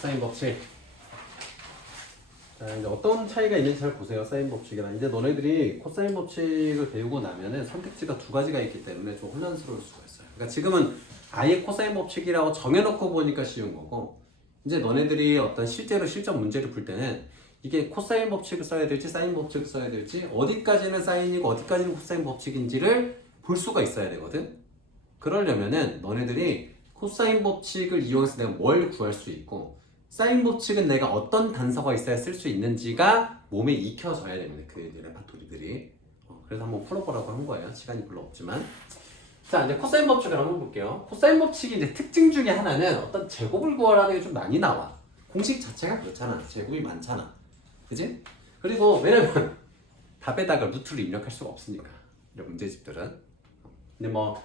사인 법칙. 자, 이제 어떤 차이가 있는지 잘 보세요. 사인 법칙이랑. 이제 너네들이 코사인 법칙을 배우고 나면은 선택지가 두 가지가 있기 때문에 좀 혼란스러울 수가 있어요. 그러니까 지금은 아예 코사인 법칙이라고 정해놓고 보니까 쉬운 거고, 이제 너네들이 어떤 실제로 실전 문제를 풀 때는 이게 코사인 법칙을 써야 될지 사인 법칙을 써야 될지 어디까지는 사인이고 어디까지는 코사인 법칙인지를 볼 수가 있어야 되거든. 그러려면은 너네들이 코사인 법칙을 이용해서 내가 뭘 구할 수 있고 사인 법칙은 내가 어떤 단서가 있어야 쓸 수 있는지가 몸에 익혀져야 됩니다. 그 레파토리들이. 그래서 한번 풀어보라고 한 거예요. 시간이 별로 없지만. 자, 이제 코사인 법칙을 한번 볼게요. 코사인 법칙의 이제 특징 중에 하나는 어떤 제곱을 구하라는 게 좀 많이 나와. 공식 자체가 그렇잖아. 제곱이 많잖아. 그지? 그리고 왜냐면 답에다가 루트를 입력할 수가 없으니까. 이런 문제집들은. 근데 뭐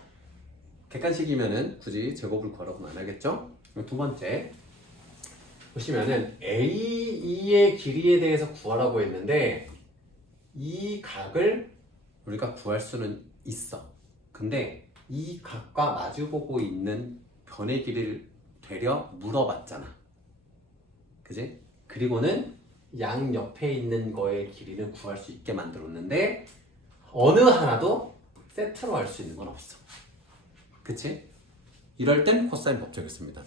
객관식이면은 굳이 제곱을 구하라고는 안 하겠죠? 두 번째. 보시면은 AE의 길이에 대해서 구하라고 했는데 이 각을 우리가 구할 수는 있어. 근데 이 각과 마주보고 있는 변의 길이를 되려 물어봤잖아. 그지? 그리고는 양 옆에 있는 거의 길이는 구할 수 있게 만들었는데 어느 하나도 세트로 할 수 있는 건 없어. 그치? 이럴 땐 코사인 법칙을 씁니다.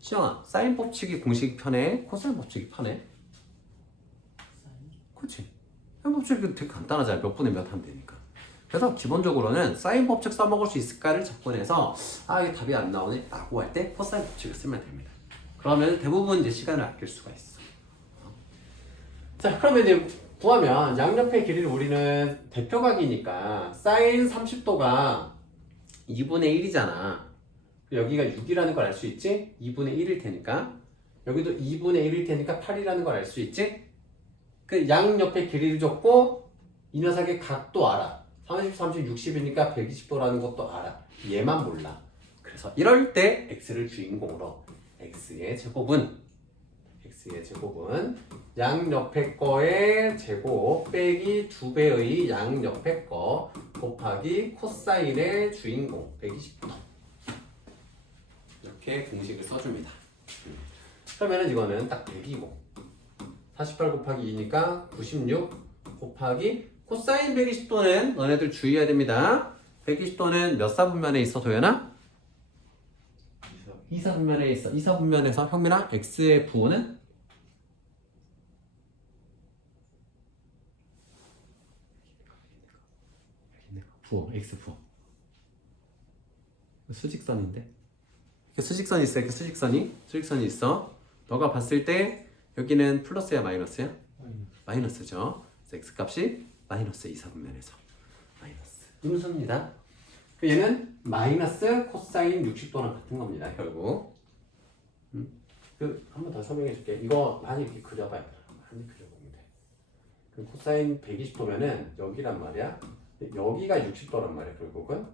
시영아, 사인 법칙이 공식이 편해? 코사인 법칙이 편해? 그치? 사인 법칙은 되게 간단하잖아. 몇 분의 몇 하면 되니까. 그래서 기본적으로는 사인 법칙 써먹을 수 있을까를 접근해서 아, 이게 답이 안 나오네 라고 할 때 코사인 법칙을 쓰면 됩니다. 그러면 대부분 이제 시간을 아낄 수가 있어. 자, 그러면 이제 구하면 양옆의 길이를 우리는 대표각이니까 사인 30도가 2분의 1이잖아. 여기가 6이라는 걸 알 수 있지? 2분의 1일 테니까. 여기도 2분의 1일 테니까 8이라는 걸 알 수 있지? 그 양옆의 길이를 줬고 이 녀석의 각도 알아. 30, 30, 60이니까 120도라는 것도 알아. 얘만 몰라. 그래서 이럴 때 x를 주인공으로 x의 제곱은 양옆의 거의 제곱 빼기 2배의 양옆의 거 곱하기 코사인의 주인공 120도. 이렇게 공식을 써줍니다. 그러면은 이거는 딱 100이고 48 곱하기 2니까 96 곱하기 코사인 120도는 너네들 주의해야 됩니다. 120도는 몇 사분면에 있어 도연아? 2사분면에 있어. 2사분면에서 형민아 x의 부호는? 부호, x 부호. 수직선인데? 수직선이 있어. 이렇게 수직선이 있어. 너가 봤을 때 여기는 플러스야 마이너스야? 마이너스죠. 그래서 x 값이 마이너스 2사분면에서 마이너스. 음수입니다. 얘는 마이너스 코사인 60도랑 같은 겁니다. 결국. 한 번 더 설명해 줄게. 이거 많이 이렇게 그려봐요. 많이 그려보면 돼. 그 코사인 120도면은 여기란 말이야. 여기가 60도란 말이야. 결국은.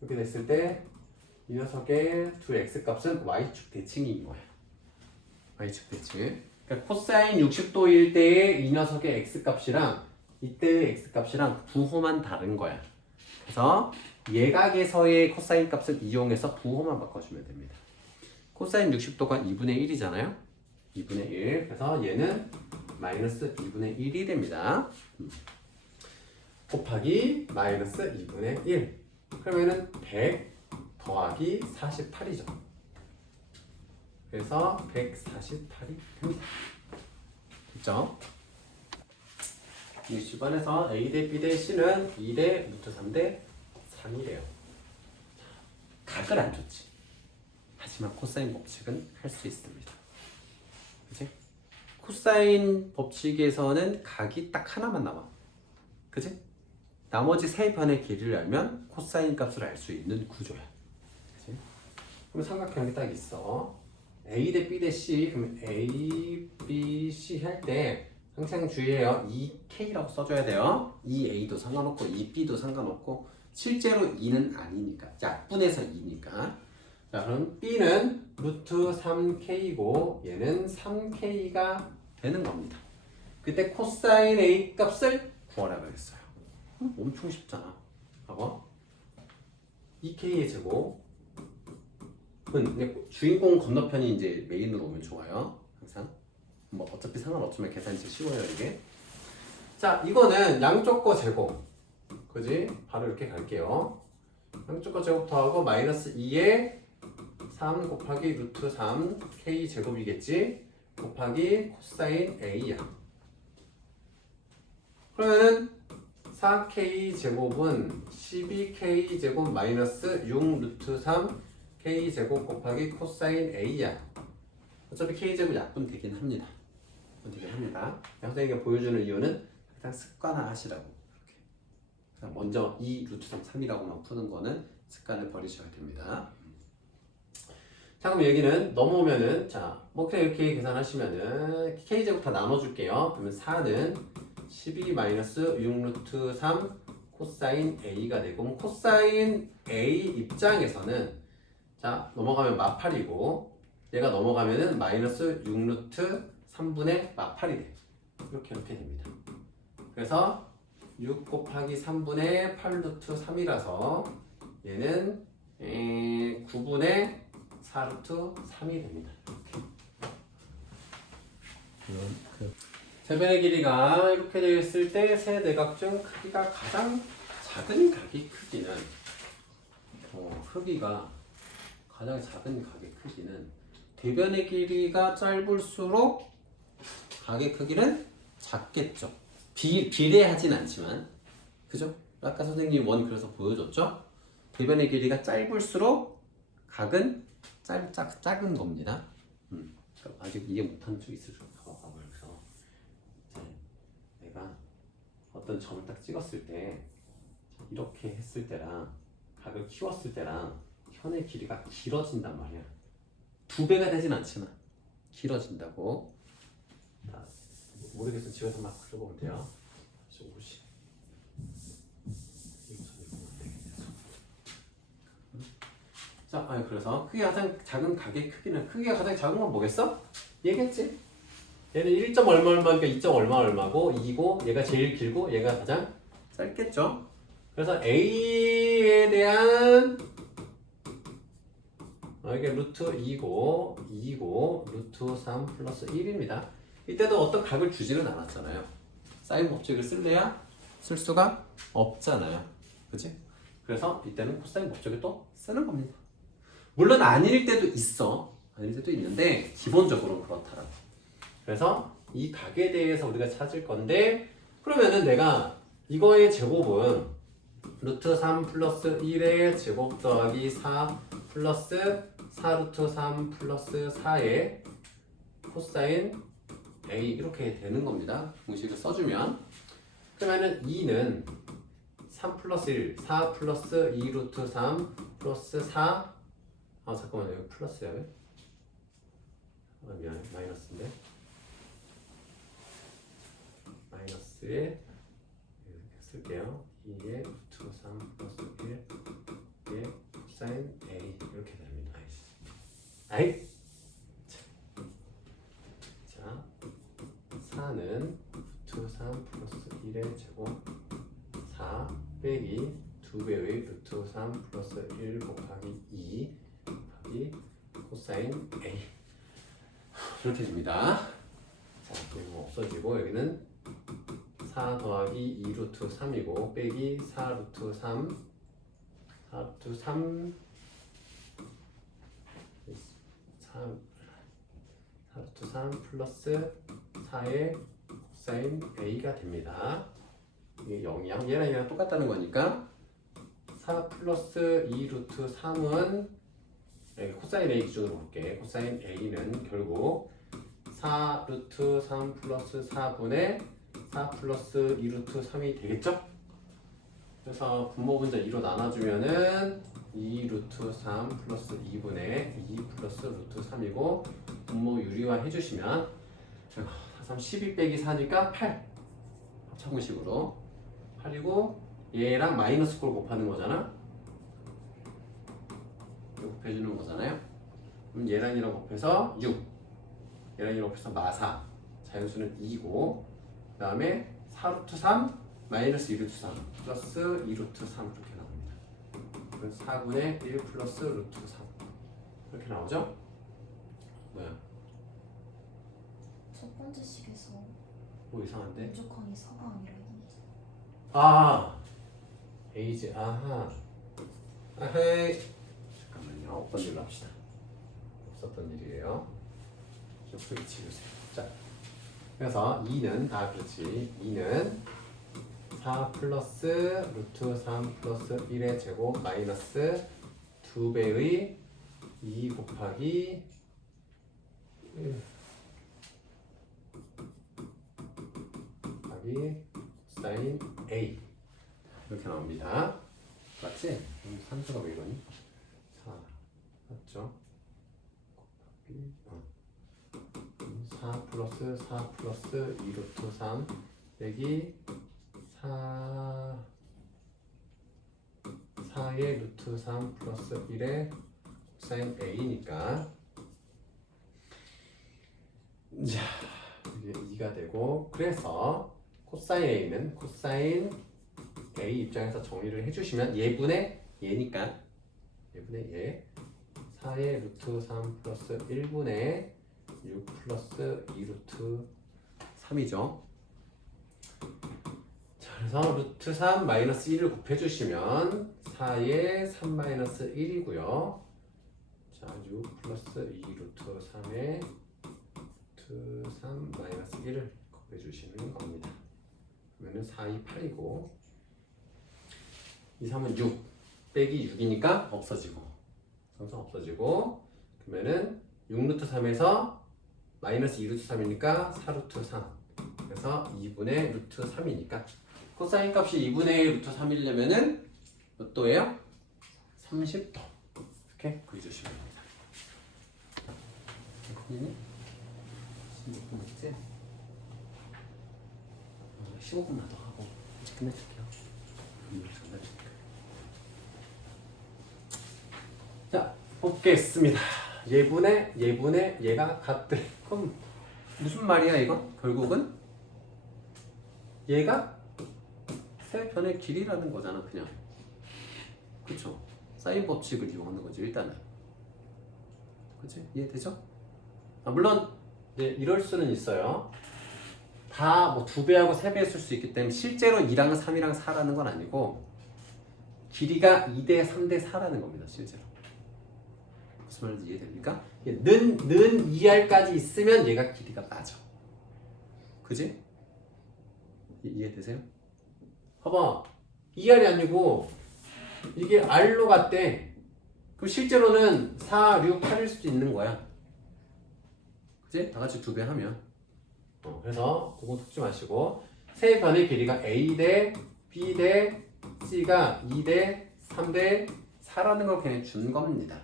이렇게 됐을 때 이 녀석의 두 x 값은 y축 대칭인 거야. y축 대칭. 그러니까 코사인 60도일 때의 이 녀석의 x 값이랑 이때의 x 값이랑 부호만 다른 거야. 그래서 예각에서의 코사인 값을 이용해서 부호만 바꿔주면 됩니다. 코사인 60도가 2분의 1이잖아요. 2분의 1. 그래서 얘는 마이너스 2분의 1이 됩니다. 곱하기 마이너스 2분의 1. 그러면은 100 더하기 48이죠. 그래서 148이 됩니다. 됐죠? 이 집안에서 A 대 B 대 C는 2 대 루트 3 대 3이래요. 각을 안 줬지. 하지만 코사인 법칙은 할 수 있습니다. 그치? 코사인 법칙에서는 각이 딱 하나만 나와. 그치? 나머지 세 변의 길이를 알면 코사인 값을 알 수 있는 구조야. 그치? 그럼 삼각형이 딱 있어. A 대 B 대 C. 그럼 A, B, C 할 때 항상 주의해요. 2K라고 써줘야 돼요. 2A도 상관없고 2B도 상관없고 실제로 2는 아니니까. 약분해서 2니까. 자, 그럼 B는 루트 3K고 얘는 3K가 되는 겁니다. 그때 코사인 A 값을 구하라고 했어요. 엄청 쉽잖아. 봐봐. 2K의 제곱 근데 주인공 건너편이 이제 메인으로 오면 좋아요. 항상. 뭐 어차피 상관없지만 계산이 제일 쉬워요 이게. 자, 이거는 양쪽 거 제곱. 그지? 바로 이렇게 갈게요. 양쪽 거 제곱 더하고 마이너스 2에 3 곱하기 루트 3 k 제곱이겠지? 곱하기 코사인 a야. 그러면은 4k 제곱은 12k 제곱 마이너스 6 루트 3 k 제곱 곱하기 코사인 a야. 어차피 k 제곱 약분 되긴 합니다. 되긴 합니다. 선생님이 보여주는 이유는 일단 습관화 하시라고. 이렇게. 그냥 먼저 2 루트 3 3이라고만 푸는 거는 습관을 버리셔야 됩니다. 자, 그럼 여기는 넘어오면은 자, 뭐 그냥 이렇게 계산하시면은 k 제곱 다 나눠줄게요. 그러면 4는 12 마이너스 6 루트 3 코사인 a가 되고, 그럼 코사인 a 입장에서는 자 넘어가면 마팔이고, 얘가 넘어가면은 마이너스 6 루트 3분의 마팔이 돼. 이렇게 됩니다. 그래서 6 곱하기 3분의 8 루트 3이라서 얘는 9분의 4 루트 3이 됩니다. 세변의 길이가 이렇게 되어 있을 때 세 내각 중 크기가 가장 작은 각의 크기는 크기가 가장 작은 각의 크기는 대변의 길이가 짧을수록 각의 크기는 작겠죠. 비례하진 않지만, 그죠? 아까 선생님이 원 그래서 보여줬죠? 대변의 길이가 짧을수록 각은 작은 겁니다. 아직 이해 못하는 쪽 있을 수 있어. 그래서 내가 어떤 점을 딱 찍었을 때 이렇게 했을 때랑 각을 키웠을 때랑 현의 길이가 길어진단 말이야. 2배가 되진 않지만 길어진다고. 모르겠어. 집에서 막 그려보면 돼요. 50. 자, 그래서 크기가 가장 작은 각의 크기는, 크기가 가장 작은 건 뭐겠어? 얘겠지? 얘는 1. 얼마니까 2. 얼마고 2고, 얘가 제일 길고 얘가 가장 짧겠죠? 그래서 a에 대한 이게 루트 2고 루트 3 플러스 1입니다. 이때도 어떤 각을 주지는 않았잖아요. 사인 법칙을 쓸래야 쓸 수가 없잖아요. 그치? 그래서 이때는 코사인 법칙을 또 쓰는 겁니다. 물론 아닐 때도 있어. 아닐 때도 있는데 기본적으로 그렇더라고. 그래서 이 각에 대해서 우리가 찾을 건데, 그러면은 내가 이거의 제곱은 루트 3 플러스 1의 제곱 더하기 4 플러스 4 루트 3 플러스 4의 코사인 a 이렇게 되는 겁니다. 공식을 써주면. 그러면은 2는 3 플러스 1, 4 플러스 2 루트 3 플러스 4. 잠깐만요. 여기 플러스야. 미안해. 마이너스인데. 마이너스에 이렇게 쓸게요. 2의 루트 3 플러스 1의 코사인 a 이렇게 됩니다. 아이. 자, 4는 루트 3 플러스 1의 제곱 4 빼기 2배의 루트 3 플러스 1 곱하기 2 곱하기 코사인 a 이렇게 됩니다. 자, 이거 없어지고 여기는 4 더하기 2 루트 3이고 빼기 4 루트 3 4 루트 3 플러스 4의 코사인 a가 됩니다. 이게 0이야. 얘랑 똑같다는 거니까 4 플러스 2 루트 3은 코사인 a 기준으로 볼게. 코사인 a는 결국 4 루트 3 플러스 4분의 4 플러스 2 루트 3이 되겠죠? 그래서 분모분자 2로 나눠주면은 2 루트 3 플러스 2분의 2 플러스 루트 3이고, 분모 유리화 해주시면 3 12 빼기 4니까 8 합차공식으로 8이고, 얘랑 마이너스 꼴 곱하는 거잖아. 이거 곱해주는 거잖아요. 그럼 얘랑 얘랑 곱해서 6, 얘랑 얘랑 곱해서 마4, 자연수는 2고, 그 다음에 4루트 3 마이너스 2루트 3 플러스 2루트 3 이렇게 나옵니다. 그래서 4분의 1 플러스 루트 3 이렇게 나오죠? 뭐야? 첫 번째 식에서 뭐 이상한데? 민족항이 4가 아니라 2. 아 에이즈 아하 아헤이 잠깐만요. 없던 일로 합시다. 없었던 일이에요. 기억 속에 지우세요. 자 그래서 2는 다 그렇지. 2는 4 플러스 루트 3 플러스 1의 제곱 마이너스 2배의 2 곱하기 1 곱하기 사인 A 이렇게 나옵니다. 맞지? 산수가 왜 이러니? 4 맞죠? 곱하기 4 플러스 4 플러스 2 루트 3 빼기 4의 루트 3 플러스 1의 코사인 A니까 자 이게 2가 되고 그래서 코사인 A는 코사인 A 입장에서 정리를 해주시면 예분의 예니까 예분의 예 4의 루트 3 플러스 1분의 6 플러스 2 루트 3이죠. 자, 그래서 루트 3 마이너스 1을 곱해주시면 4의 3 마이너스 1이고요. 자, 6 플러스 2 루트 3의 루트 3 마이너스 1을 곱해주시는 겁니다. 그러면은 4, 2, 8이고 2, 3은 6 빼기 6이니까 없어지고 항상 없어지고 그러면은 6루트 3에서 마이너스 2루트 3이니까 4루트 3 그래서 2분의 루트 3이니까 코사인 값이 2분의 1 루트 3이려면은 몇 도예요? 30도 이렇게 그려주시면 됩니다. 그리니 16분 맞지? 15분만 더 하고 이제 끝내줄게요. 자 뽑겠습니다. 예분의 얘가 같대. 그럼 무슨 말이야 이건? 결국은 얘가 세 변의 길이라는 거잖아 그냥. 그쵸? 사인 법칙을 이용하는 거지 일단은. 그치? 이해되죠? 물론 이제 이럴 수는 있어요. 다 뭐 2배하고 3배 쓸 수 있기 때문에 실제로 2랑 3이랑 4라는 건 아니고 길이가 2대 3대 4라는 겁니다 실제로. 무슨 말인지 이해됩니까? 는 2R까지 있으면 얘가 길이가 맞아. 그지? 이해되세요? 봐봐 2R이 아니고 이게 R로 갔대. 그럼 실제로는 4, 6, 8일 수도 있는 거야. 그지? 다 같이 2배 하면 그래서 그거 듣지 마시고 세 변의 길이가 A 대 B 대 C가 2 대 3 대 4라는 걸 그냥 준 겁니다.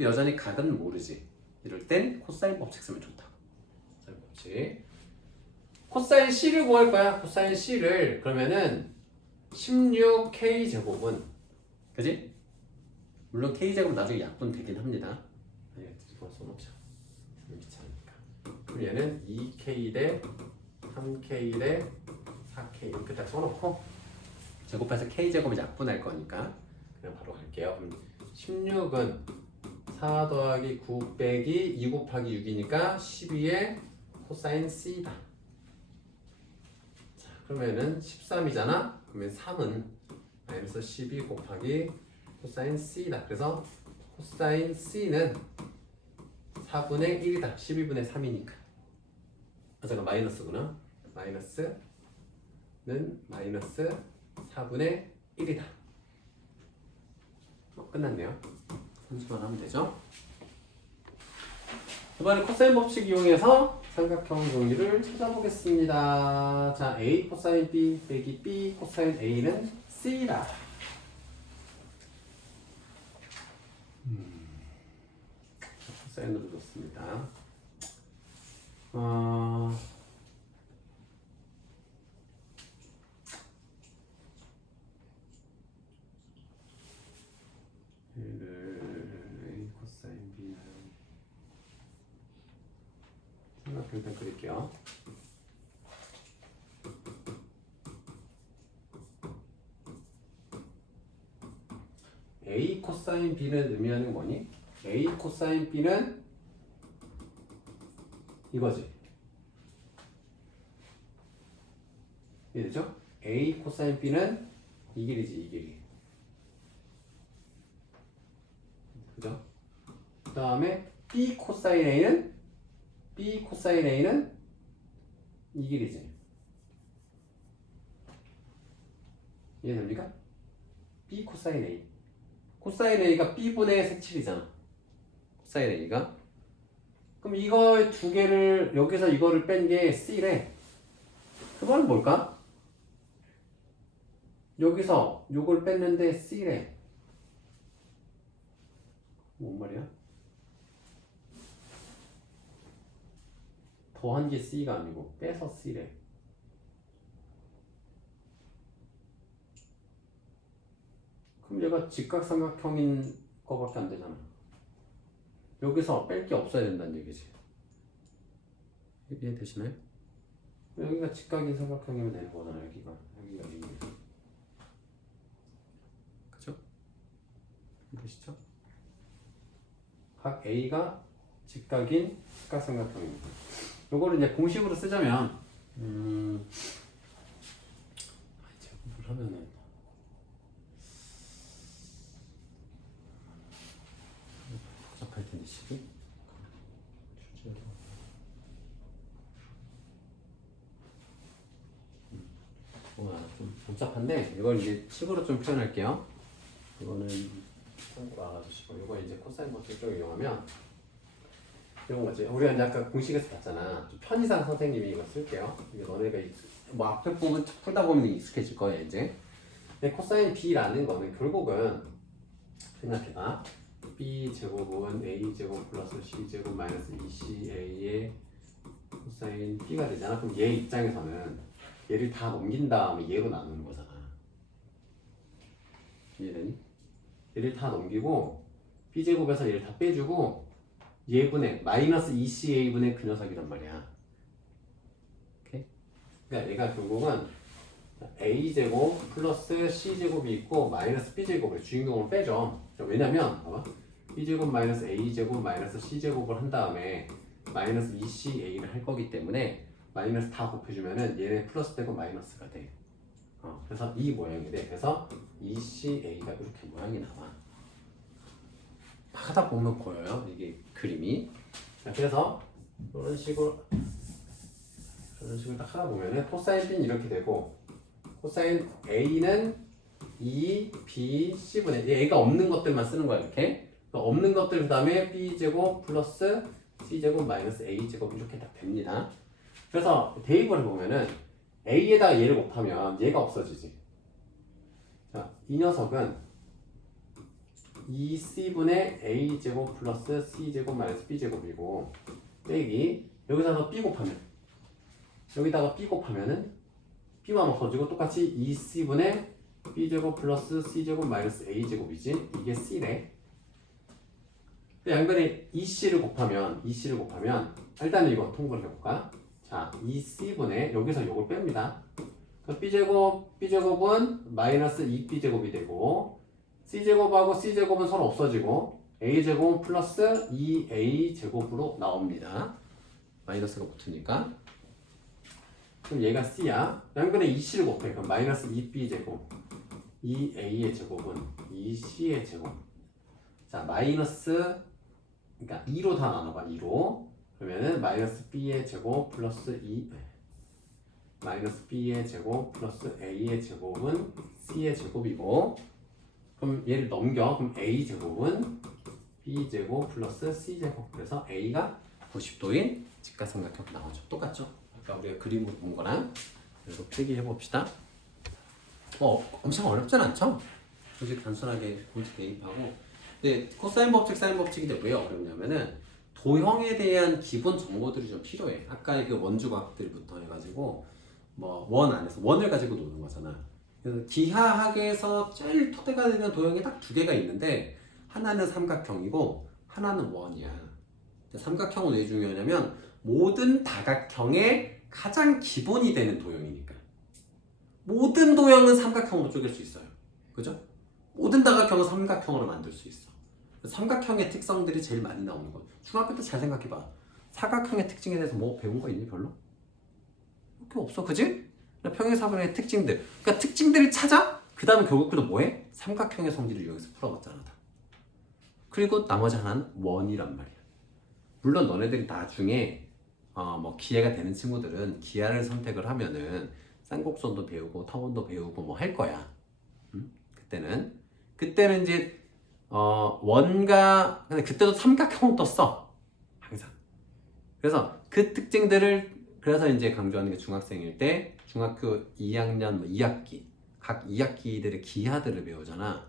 여전히 각은 모르지. 이럴 땐 코사인 법칙 쓰면 좋다. 코사인 법칙. 코사인 C를 구할 거야. 코사인 C를 그러면은 16K 제곱은 그지? 물론 K 제곱 나중에 약분 되긴 합니다. 예, 이건 써놓자. 귀찮으니까. 그럼 얘는 2K 대 3K 대 4K 이렇게 딱 써놓고 제곱해서 K 제곱이 약분할 거니까 그냥 바로 갈게요. 그럼 16은 4 더하기 9 빼기 2 곱하기 6이니까 12의 코사인 C다. 자, 그러면은 13이잖아? 그러면 3은 마이너스 12 곱하기 코사인 C다. 그래서 코사인 C는 4분의 1이다. 12분의 3이니까. 잠깐 마이너스구나. 마이너스는 마이너스 4분의 1이다. 끝났네요. 순수만 하면 되죠. 이번에 코사인 법칙 이용해서 삼각형 정리를 찾아보겠습니다. 자, A 코사인 B 빼기 B 코사인 A는 C다. 코사인으로 줬습니다. 일단 그릴게요. A 코사인 B는 의미하는 게 뭐니? A 코사인 B는 이거지. 이해되죠? A 코사인 B는 이 길이지, 이 길이. 그죠? 그 다음에 B 코사인 A는 이 길이지. 이해됩니까? B 코사인 A. 코사인 A가 B분의 색칠이잖아. 코사인 A가. 그럼 이거 두 개를, 여기서 이거를 뺀 게 C래. 그 말은 뭘까? 여기서 요걸 뺐는데 C래. 뭔 말이야? 더한 게 C가 아니고 빼서 C래. 그럼 얘가 직각삼각형인 거밖에 안 되잖아. 여기서 뺄 게 없어야 된다는 얘기지. 이해되시나요? 여기가 직각인 삼각형이면 되는 거잖아. 여기가 A입니다. 그죠? 이해되시죠? 각 A가 직각인 직각삼각형입니다. 요거를 이제 공식으로 쓰자면 제곱을 하면은 복잡할 텐데 식이 좀 복잡한데 이걸 이제 식으로 좀 표현할게요. 이거는 참고 알아두시고 이거 이제 코사인 법칙 좀 이용하면 이런 거지. 우리가 이제 아까 공식에서 봤잖아. 좀 편의상 선생님이 이거 쓸게요. 이게 너네가 뭐 앞에 부분 풀다 보면 익숙해질 거야 이제. 근데 코사인 B라는 거는 결국은 생각해봐. B 제곱은 A 제곱 플러스 C 제곱 마이너스 2CA의 코사인 B가 되잖아. 그럼 얘 입장에서는 얘를 다 넘긴 다음에 얘로 나누는 거잖아. 이해되니? 얘를 다 넘기고 B 제곱에서 얘를 다 빼주고 얘분의 마이너스 2CA분의 그 녀석이란 말이야. 오케이? 그러니까 얘가 결국은 A제곱 플러스 C제곱이 있고 마이너스 B제곱을 주인공을 빼죠. 왜냐면 봐봐. B제곱 마이너스 A제곱 마이너스 C제곱을 한 다음에 마이너스 2CA를 할 거기 때문에 마이너스 다 곱해주면은 얘네 플러스 되고 마이너스가 돼. 그래서 이 모양이 돼. 그래서 2CA가 이렇게 모양이 나와. 하다 보면 보여요. 이게 그림이. 그래서 이런 식으로 딱 하다 보면은 코사인 B는 이렇게 되고 코사인 A는 2, B, C분의 A가 없는 것들만 쓰는 거야 이렇게. 없는 것들 그 다음에 B제곱 플러스 C제곱 마이너스 A제곱 이렇게 딱 됩니다. 그래서 대입을 해보면은 A에다가 얘를 곱하면 얘가 없어지지. 자, 이 녀석은 2C분의 A제곱 플러스 C제곱 마이너스 B제곱이고 빼기 여기다가 B 곱하면 여기다가 B 곱하면은 B만 없어지고 똑같이 2C분의 B제곱 플러스 C제곱 마이너스 A제곱이지. 이게 C래. 양변에 2C를 곱하면 일단은 이거 통보를 해볼까? 자, 2C분의 여기서 요걸 뺍니다. 그럼 B제곱은 마이너스 2B제곱이 되고 C제곱하고 C제곱은 서로 없어지고 A제곱은 플러스 2A제곱으로 나옵니다. 마이너스가 붙으니까. 그럼 얘가 C야. 양변에 2C를 곱해. 그럼 마이너스 2B제곱 2A의 제곱은 2C의 제곱. 자, 마이너스 그러니까 2로 다 나눠봐. 2로. 그러면은 마이너스 B의 제곱 플러스 2 마이너스 B의 제곱 플러스 A의 제곱은 C의 제곱이고 그럼 얘를 넘겨. 그럼 A 제곱은 B 제곱 플러스 C 제곱. 그래서 A가 90도인 직각삼각형 나오죠. 똑같죠? 아까 우리가 그림으로 본 거랑 그래서 필기해 봅시다. 엄청 어렵진 않죠? 공식 단순하게 공식 대입하고. 근데 코사인 법칙, 사인 법칙인데 왜 어렵냐면은 도형에 대한 기본 정보들이 좀 필요해. 아까 그 원주각들부터 해가지고 뭐 원 안에서 원을 가지고 노는 거잖아. 그래서 기하학에서 제일 토대가 되는 도형이 딱 두 개가 있는데 하나는 삼각형이고 하나는 원이야. 삼각형은 왜 중요하냐면 모든 다각형의 가장 기본이 되는 도형이니까. 모든 도형은 삼각형으로 쪼갤 수 있어요. 그죠? 모든 다각형은 삼각형으로 만들 수 있어. 삼각형의 특성들이 제일 많이 나오는 거. 중학교 때 잘 생각해봐. 사각형의 특징에 대해서 뭐 배운 거 있니 별로? 그렇게 없어, 그지? 평행사변의 특징들. 그러니까 특징들을 찾아. 그 다음에 결국 또 뭐해? 삼각형의 성질을 여기서 풀어봤잖아. 다. 그리고 나머지 하나는 원이란 말이야. 물론 너네들이 나중에 뭐 기회가 되는 친구들은 기하를 선택을 하면은 쌍곡선도 배우고 타원도 배우고 뭐 할 거야. 그때는 이제 원과 근데 그때도 삼각형도 써 항상. 그래서 그 특징들을 그래서 이제 강조하는 게 중학생일 때 중학교 2학년 뭐 2학기 각 2학기들의 기하들을 배우잖아.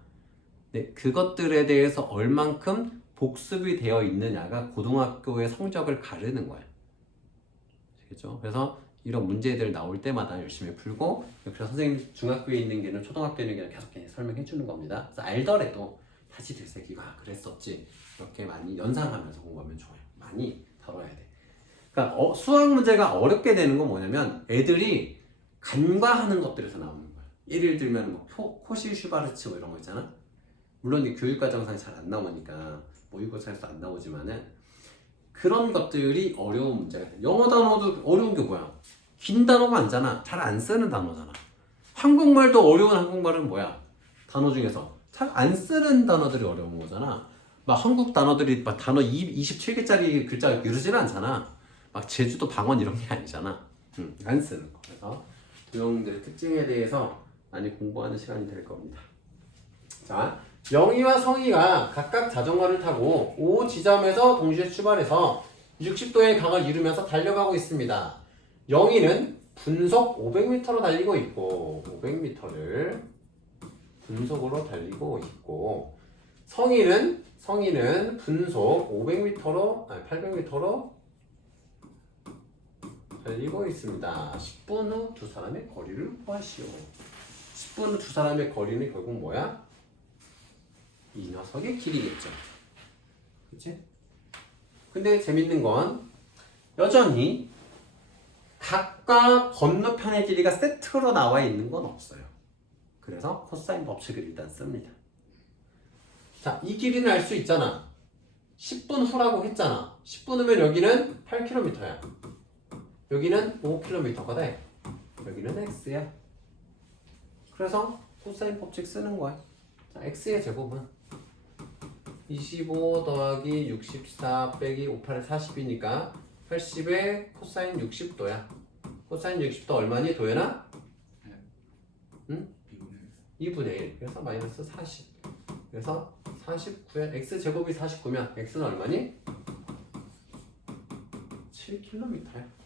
근데 그것들에 대해서 얼만큼 복습이 되어 있느냐가 고등학교의 성적을 가르는 거야. 아시겠죠? 그래서 이런 문제들 나올 때마다 열심히 풀고 그래서 선생님 중학교에 있는 게는 초등학교에 있는 게는 계속 설명해 주는 겁니다. 그래서 알더라도 다시 되새기고 그랬었지 이렇게 많이 연상하면서 공부하면 좋아요. 많이 다뤄야 돼. 그러니까 수학 문제가 어렵게 되는 건 뭐냐면 애들이 간과하는 것들에서 나오는 거야. 예를 들면 뭐 코시 슈바르츠 뭐 이런 거 있잖아. 물론 이 교육과정상에 잘 안 나오니까 모의고사에서 안 나오지만은 그런 것들이 어려운 문제가 돼. 영어 단어도 어려운 게 뭐야? 긴 단어가 아니잖아. 잘 안 쓰는 단어잖아. 한국말도 어려운 한국말은 뭐야? 단어 중에서 잘 안 쓰는 단어들이 어려운 거잖아. 막 한국 단어들이 막 단어 27개짜리 글자 이러지는 않잖아. 막 제주도 방언 이런 게 아니잖아. 안 쓰는 거. 그래서 도형들의 특징에 대해서 많이 공부하는 시간이 될 겁니다. 자, 영희와 성희가 각각 자전거를 타고 O 지점에서 동시에 출발해서 60도의 강을 이루면서 달려가고 있습니다. 영희는 분속 500m로 달리고 있고 500m를 분속으로 달리고 있고 성희는 분속 500m로 800m로 달리고 있습니다. 10분 후 두 사람의 거리를 구하시오. 10분 후 두 사람의 거리는 결국 뭐야? 이 녀석의 길이겠죠. 그치? 근데 재밌는 건 여전히 각과 건너편의 길이가 세트로 나와 있는 건 없어요. 그래서 코사인 법칙을 일단 씁니다. 자, 이 길이는 알 수 있잖아. 10분 후라고 했잖아. 10분 후면 여기는 8km야. 여기는 5km가 돼. 여기는 x야. 그래서 코사인 법칙 쓰는 거야. 자, x의 제곱은 25 더하기 64 빼기 58에 40이니까 80에 코사인 60도야. 코사인 60도 얼마니 도현아? 응? 2분의 1. 그래서 마이너스 40. 그래서 49에 x제곱이 49면 x는 얼마니? 7km야.